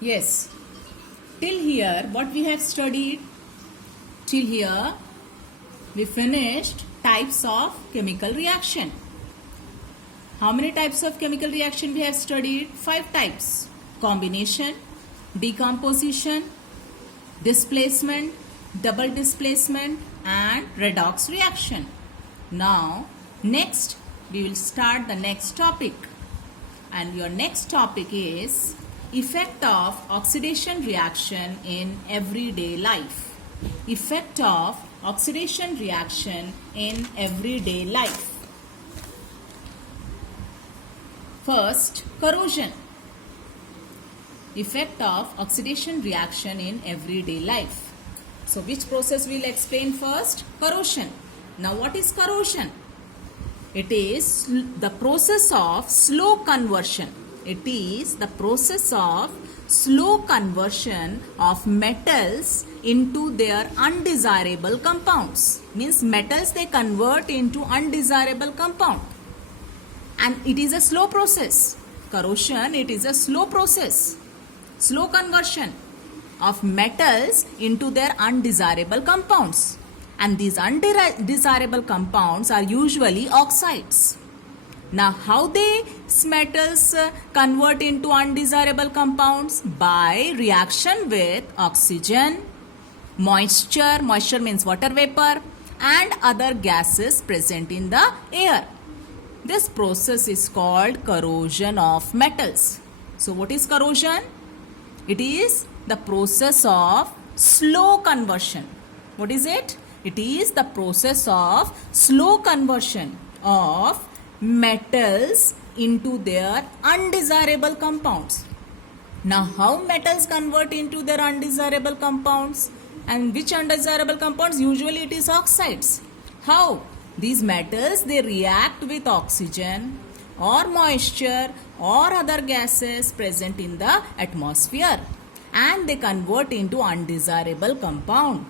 Yes. Till here, what we have studied? Till here, we finished types of chemical reaction. How many types of chemical reaction we have studied? 5 types. Combination, decomposition, displacement, double displacement and redox reaction. Now, next we will start the next topic. And your next topic is effect of oxidation reaction in everyday life. Effect of oxidation reaction in everyday life. First, corrosion. Effect of oxidation reaction in everyday life. So, which process we will explain first? Corrosion. Now, what is corrosion? It is the process of slow conversion. It is the process of slow conversion of metals into their undesirable compounds. Means metals they convert into undesirable compound. And it is a slow process. Corrosion, it is a slow process. Slow conversion of metals into their undesirable compounds. And these undesirable compounds are usually oxides. Now, how these metals convert into undesirable compounds? By reaction with oxygen, moisture means water vapor, and other gases present in the air. This process is called corrosion of metals. So, what is corrosion? It is the process of slow conversion. What is it? It is the process of slow conversion of metals into their undesirable compounds. Now, how metals convert into their undesirable compounds? And which undesirable compounds? Usually it is oxides. How? These metals, they react with oxygen or moisture or other gases present in the atmosphere and they convert into undesirable compound.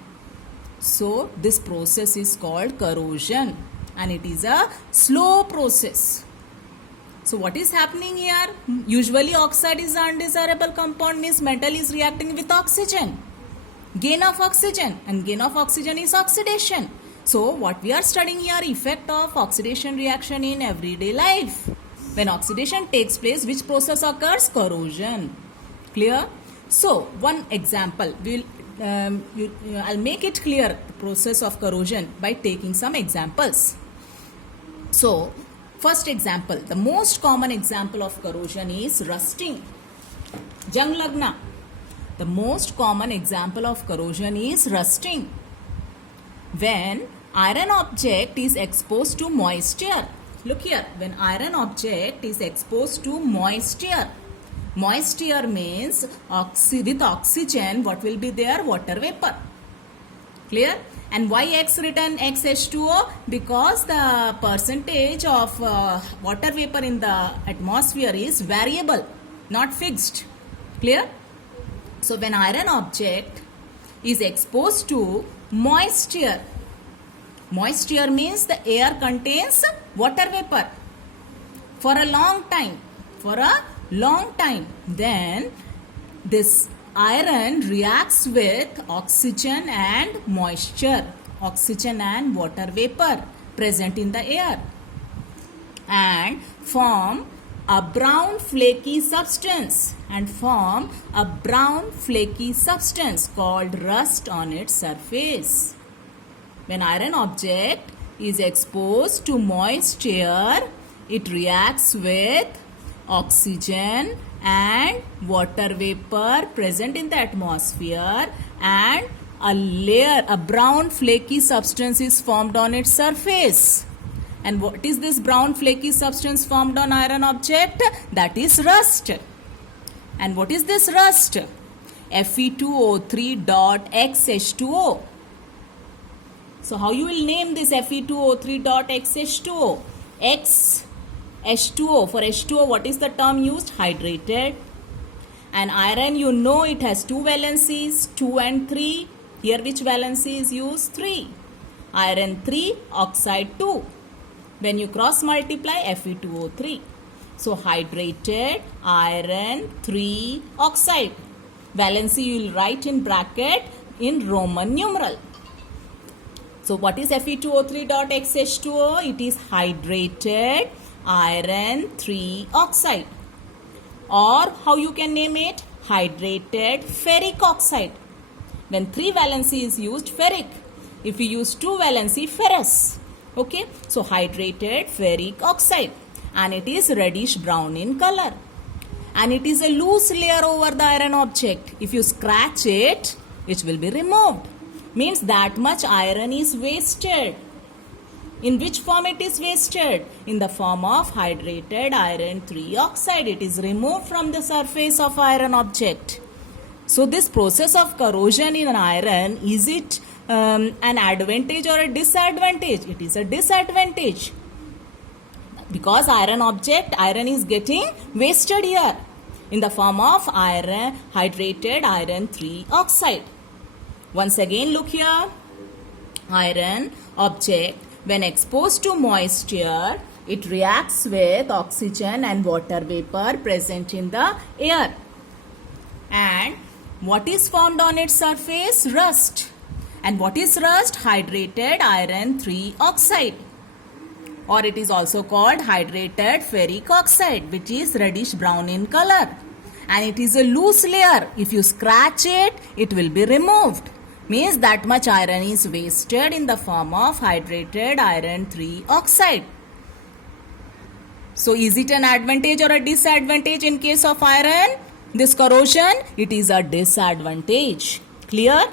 So, this process is called corrosion and it is a slow process. So, what is happening here? Usually oxide is an undesirable compound, means metal is reacting with oxygen. Gain of oxygen, and gain of oxygen is oxidation. So, what we are studying here, effect of oxidation reaction in everyday life. When oxidation takes place, which process occurs? Corrosion. Clear? So, one example, I'll make it clear the process of corrosion by taking some examples. So, first example, the most common example of corrosion is rusting. Jang lagna. The most common example of corrosion is rusting. When iron object is exposed to moisture. Look here, when iron object is exposed to moisture. Moisture means with oxygen, what will be there? Water vapor. Clear? And why X written XH2O? Because the percentage of water vapor in the atmosphere is variable, not fixed. Clear? So, when iron object is exposed to moisture, moisture means the air contains water vapor for a long time. Then this iron reacts with oxygen and moisture, oxygen and water vapor present in the air and form a brown flaky substance called rust on its surface. When iron object is exposed to moisture, it reacts with oxygen and water vapor present in the atmosphere and a brown flaky substance is formed on its surface. And what is this brown flaky substance formed on iron object? That is rust. And what is this rust? Fe2O3.XH2O. So how you will name this Fe2O3.XH2O? X H2O. For H2O, what is the term used? Hydrated. And iron, you know it has two valencies, 2 and 3. Here which valency is used? 3. Iron 3, oxide 2. When you cross multiply, Fe2O3. So hydrated iron 3 oxide. Valency you will write in bracket in Roman numeral. So what is Fe2O3.XH2O? It is hydrated iron 3 oxide. Or how you can name it? Hydrated ferric oxide. When 3 valency is used, ferric. If you use 2 valency, ferrous. Okay, so hydrated ferric oxide, and it is reddish brown in color, and it is a loose layer over the iron object. If you scratch it, it will be removed. Means that much iron is wasted. In which form it is wasted? In the form of hydrated iron 3 oxide. It is removed from the surface of iron object. So this process of corrosion in an iron, is it an advantage or a disadvantage? It is a disadvantage, because iron is getting wasted here in the form of iron, hydrated iron 3 oxide. Once again look here. Iron object, when exposed to moisture, it reacts with oxygen and water vapor present in the air. And what is formed on its surface? Rust. And what is rust? Hydrated iron 3 oxide. Or it is also called hydrated ferric oxide, which is reddish brown in color. And it is a loose layer. If you scratch it, it will be removed. Means that much iron is wasted in the form of hydrated iron 3 oxide. So is it an advantage or a disadvantage in case of iron? This corrosion, it is a disadvantage. Clear?